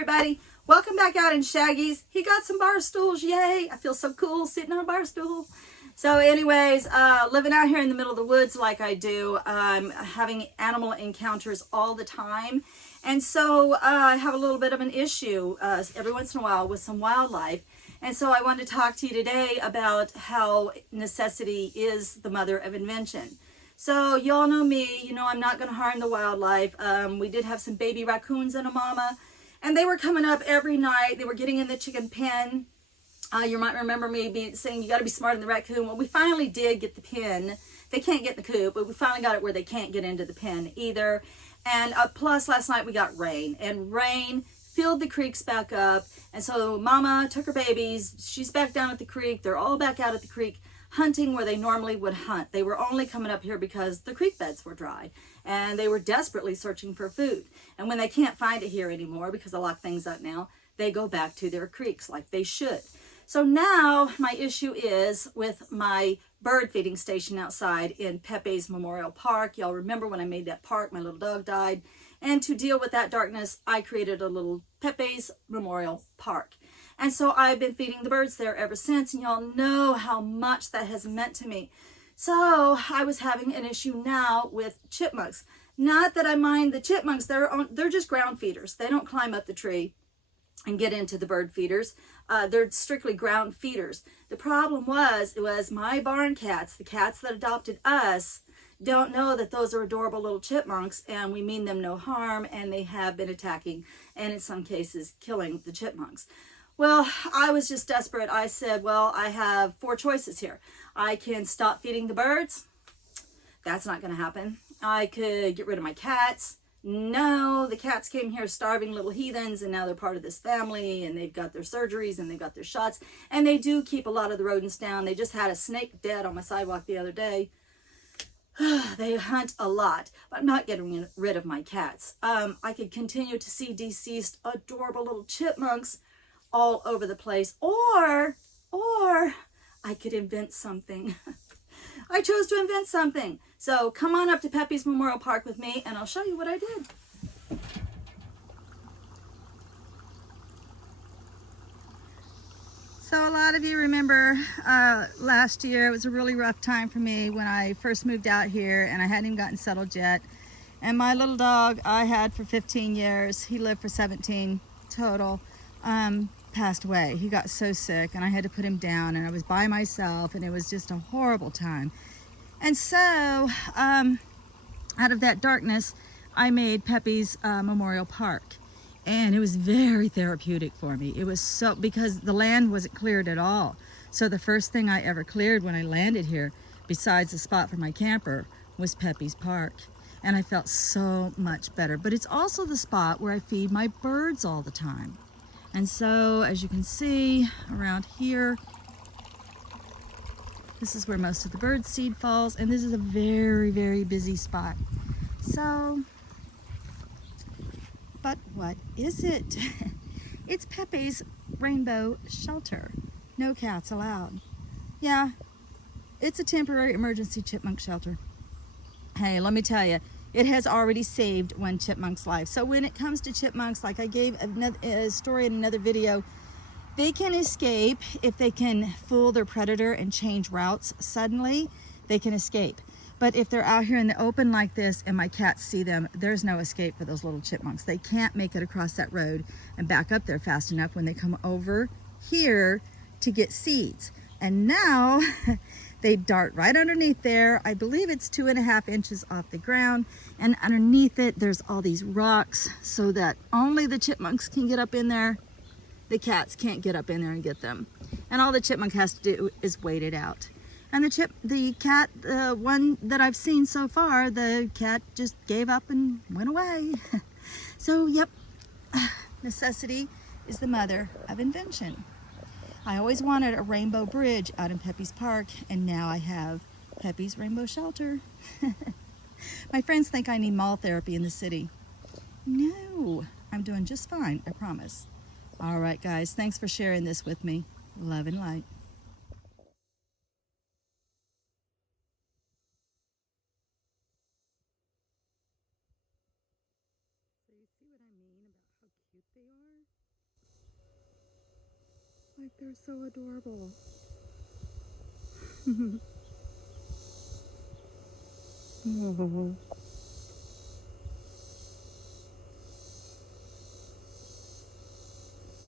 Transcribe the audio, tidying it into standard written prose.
everybody, welcome back out in Shaggy's. He got some bar stools, yay! I feel so cool sitting on a bar stool. So anyways, living out here in the middle of the woods like I do, I'm having animal encounters all the time. And so I have a little bit of an issue every once in a while with some wildlife. And so I wanted to talk to you today about how necessity is the mother of invention. So y'all know me, you know I'm not going to harm the wildlife. We did have some baby raccoons and a mama, and they were coming up every night. They were getting in the chicken pen. You might remember me saying you got to be smart in the raccoon. Well, we finally did get the pen. They can't get in the coop, but we finally got it where they can't get into the pen either. And plus last night we got rain, and rain filled the creeks back up. And so mama took her babies. She's back down at the creek. They're all back out at the creek hunting where they normally would hunt. They were only coming up here because the creek beds were dry and they were desperately searching for food. And when they can't find it here anymore because I lock things up now, they go back to their creeks like they should. So now my issue is with my bird feeding station outside in Pepe's Memorial Park. Y'all remember when I made that park, my little dog died. And to deal with that darkness, I created a little Pepe's Memorial Park. And so I've been feeding the birds there ever since, and y'all know how much that has meant to me. So I was having an issue now with chipmunks. Not that I mind the chipmunks, they're just ground feeders. They don't climb up the tree and get into the bird feeders. They're strictly ground feeders. The problem was my barn cats, the cats that adopted us, don't know that those are adorable little chipmunks, and we mean them no harm, and they have been attacking and in some cases killing the chipmunks. Well, I was just desperate. I said, well, I have 4 choices here. I can stop feeding the birds. That's not going to happen. I could get rid of my cats. No, the cats came here starving little heathens, and now they're part of this family, and they've got their surgeries, and they've got their shots, and they do keep a lot of the rodents down. They just had a snake dead on my sidewalk the other day. They hunt a lot, but I'm not getting rid of my cats. I could continue to see deceased, adorable little chipmunks all over the place, or I could invent something. I chose to invent something. So come on up to Pepe's Memorial Park with me, and I'll show you what I did. So a lot of you remember last year, it was a really rough time for me when I first moved out here, and I hadn't even gotten settled yet. And my little dog I had for 15 years, he lived for 17 total, passed away. He got so sick, and I had to put him down, and I was by myself, and it was just a horrible time. And so out of that darkness, I made Pepe's Memorial Park. And it was very therapeutic for me. It was so, because the land wasn't cleared at all. So the first thing I ever cleared when I landed here, besides the spot for my camper, was Pepe's Park. And I felt so much better. But it's also the spot where I feed my birds all the time. And so, as you can see, around here, this is where most of the bird seed falls. And this is a very, very busy spot. So, but what is it? It's Pepe's Rainbow Shelter. No cats allowed. Yeah, it's a temporary emergency chipmunk shelter. Hey, let me tell you, it has already saved one chipmunk's life. So when it comes to chipmunks, like I gave a story in another video, they can escape if they can fool their predator and change routes suddenly. They can escape. But if they're out here in the open like this and my cats see them, there's no escape for those little chipmunks. They can't make it across that road and back up there fast enough when they come over here to get seeds. And now they dart right underneath there. I believe it's 2.5 inches off the ground. And underneath it, there's all these rocks so that only the chipmunks can get up in there. The cats can't get up in there and get them. And all the chipmunk has to do is wait it out. And the cat, the one that I've seen so far, the cat just gave up and went away. So, yep, necessity is the mother of invention. I always wanted a rainbow bridge out in Pepe's Park, and now I have Pepe's Rainbow Shelter. My friends think I need mall therapy in the city. No, I'm doing just fine, I promise. All right, guys, thanks for sharing this with me. Love and light. So you see what I mean about how cute they are? Like, they're so adorable. Oh.